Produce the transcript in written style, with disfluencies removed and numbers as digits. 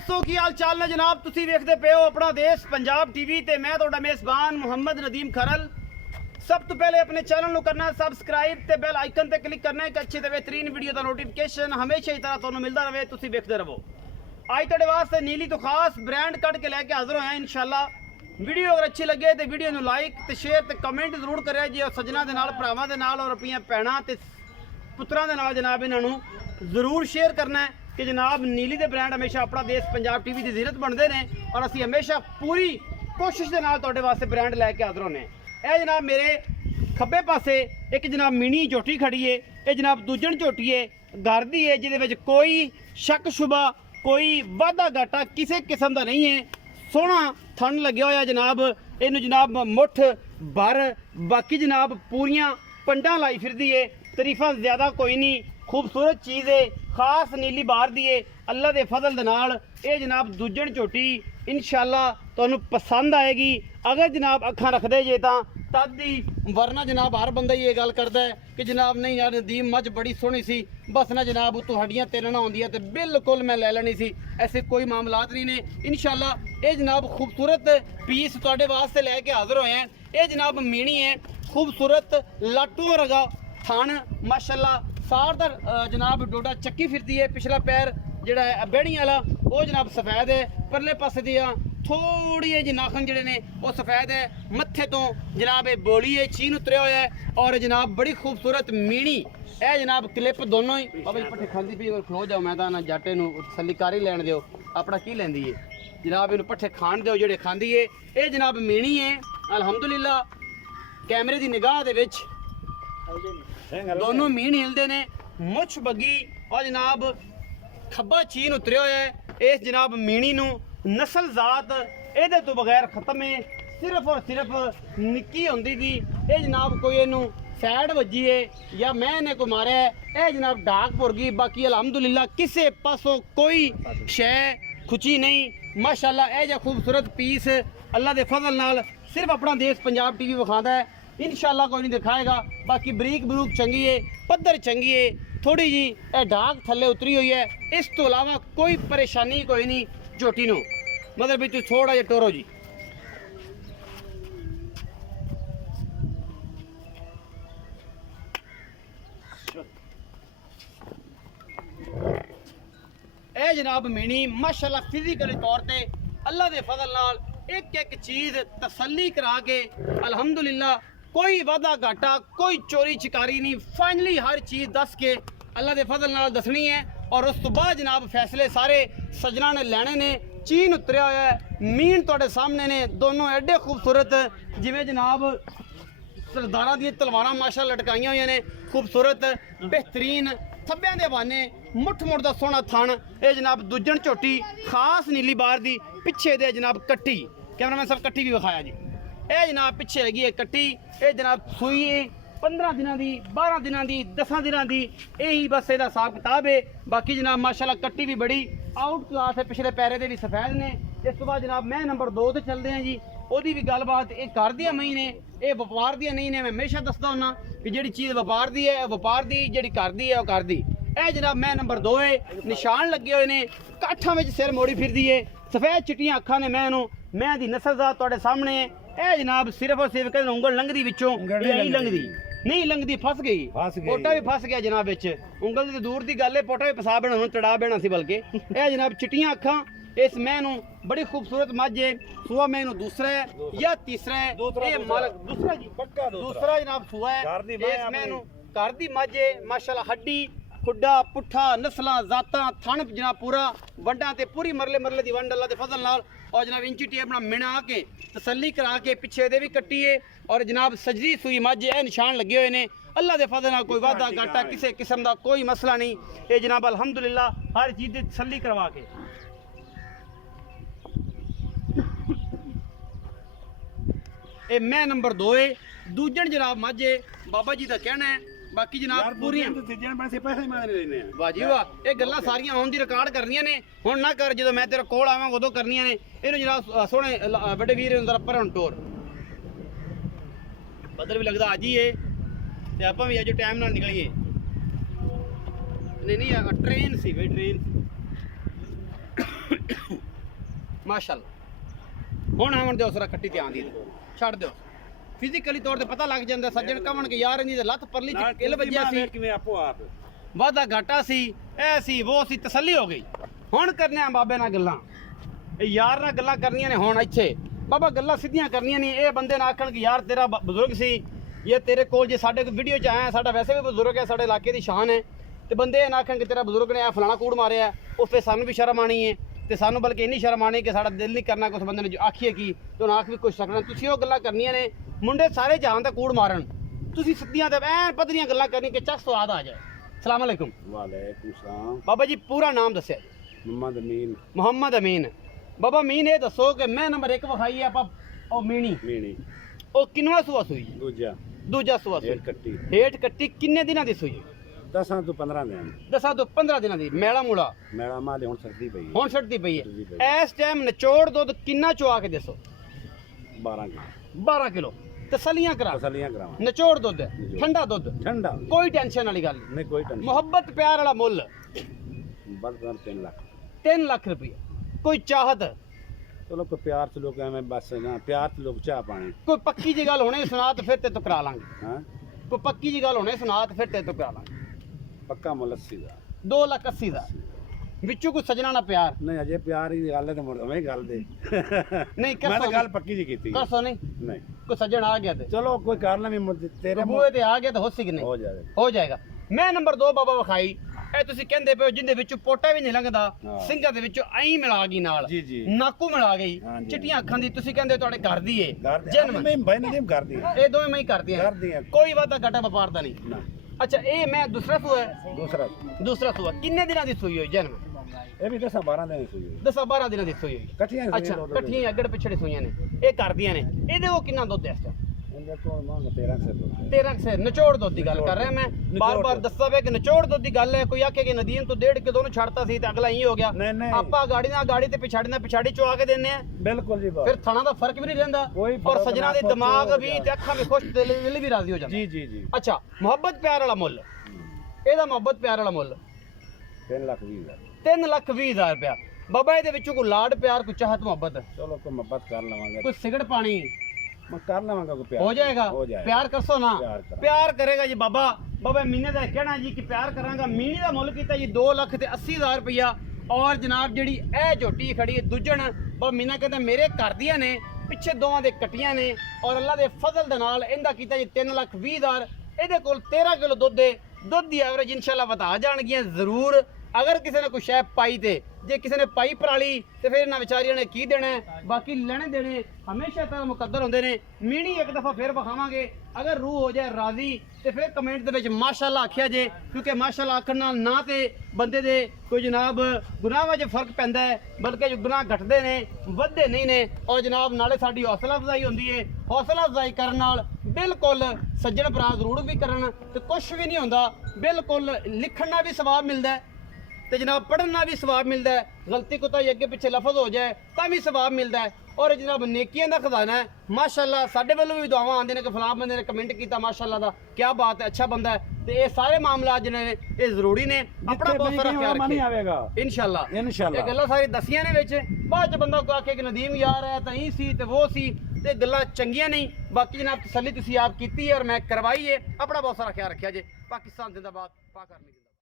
दोस्तों की हाल चाल ने जनाब तुसी वेखदे पे हो अपना देश पंजाब टीवी ते मैं तुहाडा मेज़बान मुहम्मद नदीम खरल। सब तो पहले अपने चैनल को करना सबसक्राइब ते बेल आइकन ते क्लिक करना है कि अच्छी ते बेहतरीन वीडियो का नोटिफिकेशन हमेशा ही तरह तुहानू मिलता रहे, तुसी वेखदे रहो। आज तुहाडे वास्ते नीली तो खास ब्रांड कट के लैके हाजिर होए हैं इंशाल्लाह। वीडियो अगर अच्छी लगे तो वीडियो नू लाइक ते शेयर ते कमेंट जरूर करें जी, और सज्जना दे नाल भरावां दे नाल और अपनी भैणां ते पुत्रां दे नाल जनाब इन्हां नू जरूर शेयर करना है कि जनाब नीली दे ब्रांड हमेशा अपना देश पंजाब टीवी की जीरत बनते हैं और असी हमेशा पूरी कोशिश के नाल तुहाडे वास्ते ब्रांड लैके हाजिर होने। यह जनाब मेरे खब्बे पासे एक जनाब मिनी झोटी खड़ी है, ये जनाब दूजन झोटी है घर दी है, जिहदे कोई शक शुबा कोई वाधा घाटा किसी किस्म का नहीं है। सोहना थन लग्या होया जनाब, इनू जनाब मुठ भर बाकी जनाब पूरियां पंडा लाई फिरदी है, तरीफा ज़्यादा कोई नहीं, खूबसूरत चीज़ है, खास नीली बार दी है। अल्लाह के फजल दे नाल ये जनाब दूजन झोटी इंशाल्लाह तुहानू पसंद आएगी। अगर जनाब अखां रखदे जे तां तद दी, वरना जनाब हर बंदा ये गल करदा है कि जनाब नहीं यार नदीम मझ बड़ी सोहनी सी, बस ना जनाब उत्तों हड्डियां तेरना आउंदियां ते बिल्कुल मैं लै लैनी सी। ऐसे कोई मामलात नहीं ने इंशाल्लाह। ये जनाब खूबसूरत पीस तुहाडे वास्ते लैके हाजिर होए हैं। ये जनाब मीणी है, खूबसूरत लाटू रगा थान माशाल्लाह, सार दा जनाब डोडा चक्की फिरदी है, पिछला पैर जिहड़ा है बेड़ी वाला वो जनाब सफेद है, परले पासे दियां थोड़ी जी नाखन जिहड़े ने वो सफेद है, मत्थे तो जनाब ये बोली है चीन उतरिया होया है और जनाब बड़ी खूबसूरत मीणी है जनाब। क्लिप दोनों ही बाबा जी पट्ठे खांदी पी और खलो जाओ, मैं तो ना जाटे नू तसल्लीकारी लैन दिओ, अपना की लैंदी है जनाब, इन्हू पट्ठे खाण दिओ जिहड़े खांदी है। ये जनाब मीणी है अलहमदुलिल्लाह, कैमरे की निगाह दे विच दोनों मीण हिलते ने, मुछ बगी और जनाब खब्बा चीन उतरिया होया है। इस जनाब मीणी नू नस्ल जात ये तो बगैर खत्म है, सिर्फ और सिर्फ निक्की होंदी थी ये जनाब कोई इनू सैड वजी है या मैं ने को मारे है, ये जनाब डाक भुर गई। बाकी अलहमदुलिल्लाह किसी पासों कोई शै खुची नहीं माशाल्लाह। यह जो खूबसूरत पीस अल्लाह के फजल नाल सिर्फ अपना देश पंजाब टीवी विखाता है, इंशाल्लाह कोई नहीं दिखाएगा। बाकी बरीक बरूक चंगी है, पद्धर चंगी है, थोड़ी जी डाक थले उतरी हुई है, इस तो अलावा कोई परेशानी कोई नहीं झोटी नो, मतलब भी तू थोड़ा जा टोरो जी। ए जनाब मीणी माशाल्लाह फिजिकल तौर पे अल्लाह के फजल नाल एक एक चीज़ तसल्ली करा के अल्हम्दुलिल्लाह कोई वादा घाटा कोई चोरी चिकारी नहीं, फाइनली हर चीज़ दस के अल्लाह के फजल नाल दसनी है और उस तो बाद जनाब फैसले सारे सजना ने लेने ने। चीन उतरिया होया है, मीन तुहाडे सामने ने, दोनों एडे खूबसूरत जिवें जनाब सरदारां दी तलवारां माशा लटकाइयां हुई ने, खूबसूरत बेहतरीन थब्बियां दे बाने, मुठ मुठ दा सोहना थन। ये जनाब दूजन झोटी खास नीली बार दी, पिछे दे जनाब कट्टी, कैमरामैन साहब कट्टी भी विखाया जी। ये जनाब पिछे लगी है कट्टी, ये जनाब सूई 15 दिनों की 12 दिनों की 10 दिनों की, यही बस यदा हिसाब किताब है। बाकी जनाब माशाल्लाह कट्टी भी बड़ी आउट क्लास है, पिछले पैरे दे भी सफेद ने। इस तो बाद जनाब मैं नंबर 2 ते चलते हैं जी, ओदी भी गलबात ये घर दियां मई ने, ये व्यापार दियां नहीं ने। मैं हमेशा दसदा हुन्ना कि जिहड़ी चीज़ व्यापार दी है व्यापार दी, जिहड़ी घर दी है वो घर दी। ए जनाब मैं नंबर 2 है, निशान लगे हुए ने, काठा में सिर मोड़ी फिरदी है, सफेद चिट्टियां अखां ने मैं दी नस्ल दा तुहाडे सामने है। ए जनाब सिर्फ और सिर्फ उंगल लंघदी विचों नहीं लंघदी, नहीं लंघदी, फस गई, पोटा भी फस गया जनाब बिच, उंगल तो दूर की गल है, पोटा भी फसा बैणा चढ़ा बैणा सी बल्कि। ए जनाब चिट्टियां अखां, इस मैनू बड़ी खूबसूरत मझ है, सुआ मैनू दूसरा है या तीसरा है, ये मालक दूसरा जी दूसरा जनाब सुआ है। इस मैनू घर दी मझ है माशाल्लाह, हड्डी खुड्डा पुट्ठा नस्लां जातां थन जनाब पूरा वंडा ते पूरी मरले मरले दी वंड अल्लाह दे फजल नाल। और जनाब इंची टेप अपना मिना के तसल्ली करा के पिछे दे भी कट्टी है और जनाब सजरी सुई मझ है, निशान लगे हुए ने अल्लाह के फजल नाल, कोई वादा घाटा किसी किस्म का कोई मसला नहीं। ये जनाब अल्हम्दुलिल्लाह हर चीज़ की तसल्ली करवा के। ये मैं नंबर 2 है, दूजन जनाब मझ है, बाबा जी का कहना है। बाकी जनाब पूरी वाह जी वाह, ये गल्लां सारियां ऑन दी रिकॉर्ड करनियां ने, हुण ना कर, जो मैं तेरे कोल आवां उदों करनियां ने। इन्हू जनाब सोहने बड़े वीर पर हुण टोर बदल भी लगता अज ही है ते आपां भी अज टाइम नाल निकलीए। नहीं ट्रेन सी भाई, ट्रेन ਮਾਸ਼ਾਅੱਲਾ। ਹੁਣ ਆਵਣ ਦਿਓ ਸਰਾ ਕੱਟੀ ਧਿਆਨ ਦੀ ਛੱਡ ਦਿਓ। ਫਿਜ਼ੀਕਲੀ ਤੌਰ ਤੇ ਪਤਾ ਲੱਗ ਜਾਂਦਾ ਸੱਜਣ ਕਵਣ ਕਿ ਯਾਰ ਇਹਦੀ ਲੱਤ ਪਰਲੀ ਚ ਕਿੱਲ ਵੱਜਿਆ ਸੀ, ਕਿਵੇਂ ਆਪੋ ਆਪ ਵਾਧਾ ਘਾਟਾ ਸੀ, ਇਹ ਸੀ ਉਹ ਸੀ, ਤਸੱਲੀ ਹੋ ਗਈ। ਹੁਣ ਕਰਨੇ ਆ ਬਾਬੇ ਨਾਲ ਗੱਲਾਂ, ਇਹ ਯਾਰ ਨਾਲ ਗੱਲਾਂ ਕਰਨੀਆਂ ਨੇ। ਹੁਣ ਇੱਥੇ ਬਾਬਾ ਗੱਲਾਂ ਸਿੱਧੀਆਂ ਕਰਨੀਆਂ ਨਹੀਂ। ਇਹ ਬੰਦੇ ਨਾ ਆਖਣ ਕਿ ਯਾਰ ਤੇਰਾ ਬਜ਼ੁਰਗ ਸੀ, ਇਹ ਤੇਰੇ ਕੋਲ ਜੇ ਸਾਡੇ ਕੋਈ ਵੀਡੀਓ ਚ ਆਇਆ, ਸਾਡਾ ਵੈਸੇ ਵੀ ਬਜ਼ੁਰਗ ਹੈ, ਸਾਡੇ ਇਲਾਕੇ ਦੀ ਸ਼ਾਨ ਹੈ, ਤੇ ਬੰਦੇ ਇਹ ਨਾ ਆਖਣ ਕਿ ਤੇਰਾ ਬਜ਼ੁਰਗ ਨੇ ਆ ਫਲਾਣਾ ਕੂੜ ਮਾਰਿਆ, ਉਸ ਤੇ ਸਾਨੂੰ ਵੀ ਸ਼ਰਮ ਆਣੀ ਹੈ, ਤੇ ਸਾਨੂੰ ਬਲਕਿ ਇੰਨੀ ਸ਼ਰਮ ਆਣੀ ਕਿ ਸਾਡਾ ਦਿਲ ਨਹੀਂ ਕਰਨਾ ਕੁਛ ਬੰਦੇ ਨੇ ਆਖੀਏ ਕੀ ਤੇ ਉਹਨਾਂ ਆਖ ਵੀ ਕੁਛ ਸਕਣਾ। ਤੁਸੀਂ ਉਹ ਗੱਲਾਂ ਕਰਨੀਆਂ ਨੇ, ਮੁੰਡੇ ਸਾਰੇ ਜਹਾਨ ਦਾ ਕੂੜ ਮਾਰਨ, ਤੁਸੀਂ ਸਿੱਧੀਆਂ ਤੇ ਐਨ ਪੱਧਰੀਆਂ ਗੱਲਾਂ ਕਰਨੀ ਕਿ ਚੱਕ ਸਵਾਦ ਆ ਜਾਏ। ਸਲਾਮ ਅਲੈਕੁਮ। ਵਾਲੇਕੁਮ ਸਲਾਮ। ਬਾਬਾ ਜੀ ਪੂਰਾ ਨਾਮ ਦੱਸਿਆ ਜੀ। ਮੁਹੰਮਦ ਅਮੀਨ। ਮੁਹੰਮਦ ਅਮੀਨ। ਬਾਬਾ ਅਮੀਨ ਇਹ ਦੱਸੋ ਕਿ ਮੈਂ ਨੰਬਰ 1 ਵਿਖਾਈ ਆਪਾਂ ਉਹ ਮੀਣੀ, ਉਹ ਕਿੰਨਵਾਂ ਸੂਆ ਸੂਈ ਜੀ? ਦੂਜਾ ਸੂਆ ਸੂਈ। ਹੇਠ ਕੱਟੀ ਕਿੰਨੇ ਦਿਨਾਂ ਦੀ ਸੂਈ? 10 ਤੋਂ 15 ਦਿਨ। 10 ਤੋਂ 15 ਦਿਨਾਂ ਦੀ। ਮੈਲਾ ਮੂਲਾ ਮਾਲੇ ਹੁਣ ਸਰਦੀ ਪਈ ਹੈ। ਹੁਣ ਛੱਡਦੀ ਪਈ ਹੈ। ਇਸ ਟਾਈਮ ਨਿਚੋੜ ਦੁੱਧ ਕਿੰਨਾ ਚੁਆ ਕੇ ਦੱਸੋ? 12 ਕਿਲੋ। 12 ਕਿਲੋ। ਤਸੱਲੀਆਂ ਕਰਾ ਨਿਚੋੜ ਦੁੱਧ, ਠੰਡਾ ਦੁੱਧ, ਠੰਡਾ, ਕੋਈ ਟੈਨਸ਼ਨ ਵਾਲੀ ਗੱਲ ਨਹੀਂ, ਕੋਈ ਟੈਨਸ਼ਨ। ਮੁਹੱਬਤ ਪਿਆਰ ਵਾਲਾ ਮੁੱਲ ਬਸ 3 ਲੱਖ। 3 ਲੱਖ ਰੁਪਏ। ਕੋਈ ਚਾਹਤ? ਚਲੋ ਕੋਈ ਪਿਆਰ ਚ ਲੋਕ ਐਵੇਂ ਬਸ ਨਾ, ਪਿਆਰ ਚ ਲੋਕ ਚਾਹ ਪਾਣੀ। ਕੋਈ ਪੱਕੀ ਜੀ ਗੱਲ ਹੋਣੇ ਸੁਣਾ ਤੇ ਫਿਰ ਤੇ ਤੋਂ ਕਰਾ ਲਾਂਗੇ। ਹਾਂ, ਕੋਈ ਪੱਕੀ ਜੀ ਗੱਲ ਹੋਣੇ ਸੁਣਾ ਤੇ ਫਿਰ ਤੇ ਤੋਂ ਕਰਾ ਲਾਂਗੇ। ਪੱਕਾ ਮੁੱਲ 80 ਦਾ। 2,80,000 ਦਾ। ਵਿੱਚੋਂ ਕੋਈ ਸਜਣਾ ਨਾ ਪਿਆਰ? ਨਹੀਂ, ਅਜੇ ਪਿਆਰ ਦੀ ਗੱਲ ਹੈ ਤੇ ਮੁੜ ਉਵੇਂ ਗੱਲ ਦੇ। ਨਹੀਂ ਮੈਂ ਤਾਂ ਗੱਲ ਪੱਕੀ ਜੀ ਕੀਤੀ। ਕਰਸੋ ਨਹੀਂ? ਨਹੀਂ, ਕੋਈ ਸੱਜਣ ਆ ਗਿਆ ਤੇ ਚਲੋ ਕੋਈ ਕਾਰਨ ਵੀ ਤੇਰੇ ਬੂਹੇ ਤੇ ਆ ਗਿਆ ਤਾਂ ਹੋ ਸੀ ਕਿ ਨਹੀਂ? ਹੋ ਜਾਏਗਾ। ਮੈਂ ਨੰਬਰ 2 ਬਾਬਾ ਵਿਖਾਈ, ਇਹ ਤੁਸੀਂ ਕਹਿੰਦੇ ਪਏ ਜਿੰਦੇ ਵਿੱਚੋਂ ਪੋਟਾ ਵੀ ਨਹੀਂ ਲੰਘਦਾ, ਸਿੰਘਾਂ ਦੇ ਵਿੱਚੋਂ ਐਂ ਮਿਲਾ ਗਈ ਨਾਲ, ਨਾਕੂ ਮਿਲਾ ਗਈ, ਚਿੱਟੀਆਂ ਅੱਖਾਂ ਦੀ, ਤੁਸੀਂ ਕਹਿੰਦੇ ਤੁਹਾਡੇ ਘਰ ਦੀ ਏ ਜਨਮ। ਮੈਂ ਭਾਈ ਨਦੀਮ ਕਰਦੀ ਇਹ ਦੋਵੇਂ ਮੈਂ ਹੀ ਕਰਦੀਆਂ, ਕੋਈ ਵਾਦਾ ਘਾਟਾ ਵਪਾਰ ਦਾ ਨਹੀਂ। ਅੱਛਾ, ਇਹ ਮੈਂ ਦੂਸਰਾ ਸੂਆ ਹੈ? ਦੂਸਰਾ ਸੂਆ। ਕਿੰਨੇ ਦਿਨਾਂ ਦੀ ਸੂਈ ਹੋਈ ਜਨਮ? ਇਹ ਵੀ 10-12 ਦਿਨਾਂ ਦੀ ਸੂਈ ਹੋਈ। 10-12 ਦਿਨਾਂ ਦੀ ਸੂਈ ਹੋਈ। ਇਕੱਠੀਆਂ? ਅੱਛਾ, ਇਕੱਠੀਆਂ ਅੱਗੜ ਪਿਛੜੇ ਸੂਈਆਂ ਨੇ, ਇਹ ਕਰਦੀਆਂ ਨੇ। ਇਹਦੇ ਉਹ ਕਿੰਨਾ ਦੁੱਧ ਹੈ ਇਸ ਟਾਈਮ? 13 ਸੇ ਨਿਚੋੜ ਦੁੱਧ ਦੀ ਗੱਲ ਕਰ ਰਿਹਾ ਮੈਂ। ਬਾਰ-ਬਾਰ ਦੱਸਦਾ ਪਿਆ ਕਿ ਨਿਚੋੜ ਦੁੱਧ ਦੀ ਗੱਲ ਹੈ। ਕੋਈ ਆਖੇ ਕਿ ਨਦੀਮ ਤੋਂ 1.5 ਕਿਲੋ ਨੂੰ ਛੱਡਤਾ ਸੀ ਤੇ ਅਗਲਾ ਹੀ ਹੋ ਗਿਆ। ਆਪਾਂ ਗਾੜੀ ਨਾਲ ਗਾੜੀ ਤੇ ਪਿਛਾੜੀ ਚਵਾ ਕੇ ਦਿੰਨੇ ਆ। ਬਿਲਕੁਲ ਜੀ। ਫਿਰ ਥਣਾ ਦਾ ਫਰਕ ਵੀ ਨਹੀਂ ਰਹਿੰਦਾ, ਔਰ ਸਜਣਾ ਦੇ ਦਿਮਾਗ ਵੀ ਤੇ ਅੱਖਾਂ ਵੀ ਖੁਸ਼, ਦਿਲ ਵੀ ਰਾਜ਼ੀ ਹੋ ਜਾਂਦਾ। ਜੀ। ਅੱਛਾ, ਮੁਹੱਬਤ ਪਿਆਰ ਵਾਲਾ ਮੁੱਲ, ਇਹਦਾ ਮੁਹੱਬਤ ਪਿਆਰ ਵਾਲਾ ਮੁੱਲ 3,20,000। 3,20,000 ਰੁਪਇਆ। ਬਾਬਾ ਇਹਦੇ ਵਿੱਚੋਂ ਕੋਈ ਲਾਡ ਪਿਆਰ, ਕੋਈ ਚਾਹਤ ਮੁਹੱਬਤ? ਚਲੋ ਕੋਈ ਮੁਹੱਬਤ ਕਰ ਲਵਾਂਗੇ, ਕੋਈ ਸਿਗੜ ਪਾਣੀ ਮੈਂ ਕਰ ਲਵਾਂਗਾ, ਕੋਈ ਪਿਆਰ ਹੋ ਜਾਏਗਾ। ਪਿਆਰ ਕਰਸੋ ਨਾ? ਪਿਆਰ ਕਰੇਗਾ ਜੀ ਬਾਬਾ। ਬਾਬਾ ਮਹੀਨੇ ਦਾ ਕਹਿਣਾ ਜੀ ਕਿ ਪਿਆਰ ਕਰਾਂਗਾ। ਮਹੀਨੇ ਦਾ ਮੁੱਲ ਕੀਤਾ ਜੀ 2,80,000 ਰੁਪਇਆ। ਔਰ ਜਨਾਬ ਜਿਹੜੀ ਇਹ ਝੋਟੀ ਖੜੀ ਹੈ ਦੂਜਣ, ਬਾਬਾ ਮੀਨਾ ਕਹਿੰਦਾ ਮੇਰੇ ਘਰ ਦੀਆਂ ਨੇ, ਪਿੱਛੇ ਦੋਵਾਂ ਦੇ ਕੱਟੀਆਂ ਨੇ, ਔਰ ਅੱਲਾ ਦੇ ਫਜ਼ਲ ਦੇ ਨਾਲ ਇਹਦਾ ਕੀਤਾ ਜੀ 3,20,000। ਇਹਦੇ ਕੋਲ 13 ਕਿਲੋ ਦੁੱਧ ਹੈ। ਦੁੱਧ ਦੀ ਐਵਰੇਜ ਇਨਸ਼ਾਅੱਲਾ ਵਧਾ ਜਾਣਗੀਆਂ ਜ਼ਰੂਰ, ਅਗਰ ਕਿਸੇ ਨੇ ਕੋਈ ਸ਼ੈ ਪਾਈ ਤੇ। ਜੇ ਕਿਸੇ ਨੇ ਪਾਈ ਪਰਾਲੀ ਤੇ ਫਿਰ ਇਹਨਾਂ ਵਿਚਾਰੀਆਂ ਨੇ ਕੀ ਦੇਣਾ? ਬਾਕੀ ਲੈਣੇ ਦੇਣੇ ਹਮੇਸ਼ਾ ਤਾਂ ਮੁਕੱਦਰ ਹੁੰਦੇ ਨੇ। ਮੀਣੀ ਇੱਕ ਦਫਾ ਫਿਰ ਵਿਖਾਵਾਂਗੇ, ਅਗਰ ਰੂਹ ਹੋ ਜਾਏ ਰਾਜ਼ੀ ਤੇ ਫਿਰ ਕਮੈਂਟ ਦੇ ਵਿੱਚ ਮਾਸ਼ਾਅੱਲਾ ਆਖਿਆ ਜੇ, ਕਿਉਂਕਿ ਮਾਸ਼ਾਅੱਲਾ ਆਖਣ ਨਾਲ ਨਾ ਤੇ ਬੰਦੇ ਦੇ ਕੋਈ ਜਨਾਬ ਗੁਨਾਹਾਂ 'ਚ ਫਰਕ ਪੈਂਦਾ ਹੈ, ਬਲਕਿ ਜੋ ਗੁਨਾਹ ਘਟਦੇ ਨੇ ਵੱਧਦੇ ਨਹੀਂ ਨੇ। ਔਰ ਜਨਾਬ ਨਾਲੇ ਸਾਡੀ ਹੌਸਲਾ ਅਫਜ਼ਾਈ ਹੁੰਦੀ ਹੈ। ਹੌਸਲਾ ਅਫਜ਼ਾਈ ਕਰਨ ਨਾਲ ਬਿਲਕੁਲ ਸੱਜਣ ਭਰਾ ਜ਼ਰੂਰ ਵੀ ਕਰਨ ਤੇ ਕੁਛ ਵੀ ਨਹੀਂ ਹੁੰਦਾ। ਬਿਲਕੁਲ ਲਿਖਣ ਨਾਲ ਵੀ ਸਵਾਬ ਮਿਲਦਾ ਹੈ ਤੇ ਜਨਾਬ ਪੜ੍ਹਨ ਨਾਲ ਵੀ ਸਵਾਬ ਮਿਲਦਾ ਹੈ। ਗਲਤੀ ਕੋਤਾਹੀ ਅੱਗੇ ਪਿੱਛੇ ਲਫ਼ਜ਼ ਹੋ ਜਾਏ ਤਾਂ ਵੀ ਸਵਾਬ ਮਿਲਦਾ ਹੈ। ਔਰ ਜਨਾਬ ਨੇਕੀਆਂ ਦਾ ਖਜ਼ਾਨਾ ਹੈ ਮਾਸ਼ਾਅੱਲਾ। ਸਾਡੇ ਵੱਲੋਂ ਵੀ ਦੁਆਵਾਂ ਆਉਂਦੀਆਂ ਨੇ ਕਿ ਫਲਾਂ ਬੰਦੇ ਨੇ ਕਮੈਂਟ ਕੀਤਾ ਮਾਸ਼ਾਅੱਲਾ ਦਾ, ਕੀ ਬਾਤ ਹੈ, ਅੱਛਾ ਬੰਦਾ ਹੈ। ਤੇ ਇਹ ਸਾਰੇ ਮਾਮਲਾਤ ਜਿਹੜੇ ਨੇ ਇਹ ਜ਼ਰੂਰੀ ਨੇ। ਆਪਣਾ ਬਹੁਤ ਸਾਰਾ ਖਿਆਲ ਰੱਖੇ ਇਨਸ਼ਾਅੱਲਾ। ਇਹ ਗੱਲਾਂ ਸਾਰੀ ਦਸੀਆਂ ਨੇ ਵਿੱਚ, ਬਾਅਦ ਚ ਬੰਦਾ ਕੋ ਆਖੇ ਕਿ ਨਦੀਮ ਯਾਰ ਹੈ ਤਾਂ ਹੀ ਸੀ ਤੇ ਉਹ ਸੀ, ਤੇ ਗੱਲਾਂ ਚੰਗੀਆਂ ਨਹੀਂ। ਬਾਕੀ ਜਨਾਬ ਤਸੱਲੀ ਤੁਸੀਂ ਆਪ ਕੀਤੀ ਹੈ ਔਰ ਮੈਂ ਕਰਵਾਈ ਹੈ। ਆਪਣਾ ਬਹੁਤ ਸਾਰਾ ਖਿਆਲ ਰੱਖਿਆ ਜੇ। ਪਾਕਿਸਤਾਨ ਜ਼ਿੰਦਾਬਾਦ, ਪਾਕ ਆਰਮੀ ਜ਼ਿੰਦਾਬਾਦ।